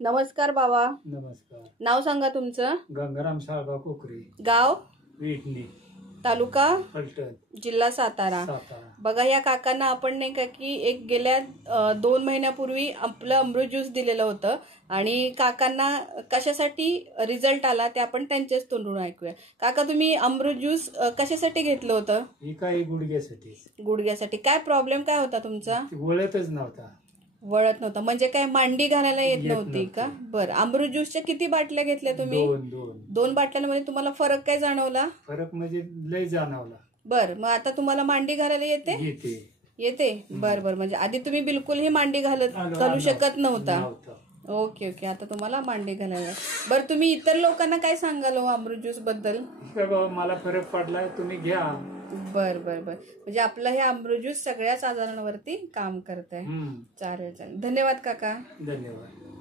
नमस्कार बाबा. नमस्कार. नाव सांगा तुमचं. गंगाराम साळबा कोकरे. गाव विटणी. तालुका फलटण. जिल्हा सातारा. बघा या काकांना आपण नाही का की एक गेल्या 2 महिन्यापूर्वी आपलं अमृत ज्यूस दिलेलं होतं आणि काकांना कशासाठी रिझल्ट आला ते आपण त्यांच्याच तोंडून ऐकूया. काका तुम्ही अमृत ज्यूस कशासाठी घेतलं होतं. ही काय गुडघ्यासाठी. गुडघ्यासाठी. काय प्रॉब्लेम काय होता तुमचा. वळतच नव्हता. वळत नव्हता म्हणजे काय मांडी घालायला येत नव्हती का. बरं. अमृत ज्यूसच्या किती बाटल्या घेतल्या तुम्ही. 2 बाटल्यांमध्ये तुम्हाला फरक काय जाणवला. फरक म्हणजे लय जाणवला. बर. मग आता तुम्हाला मांडी घालायला येते. येते. बर बर. म्हणजे आधी तुम्ही बिलकुल ही मांडी घालू शकत नव्हता. Okay okay. आता तुम्हाला मांडी घालायला. बरं तुम्ही इतर लोकांना काय सांगाल अमृत ज्यूस बद्दल. मला फरक पडलाय तुम्ही घ्या. बर बर बर. म्हणजे आपलं हे अमृत ज्यूस सगळ्याच आजारांवरती काम करत आहे. चालेल चालेल. धन्यवाद काका. धन्यवाद.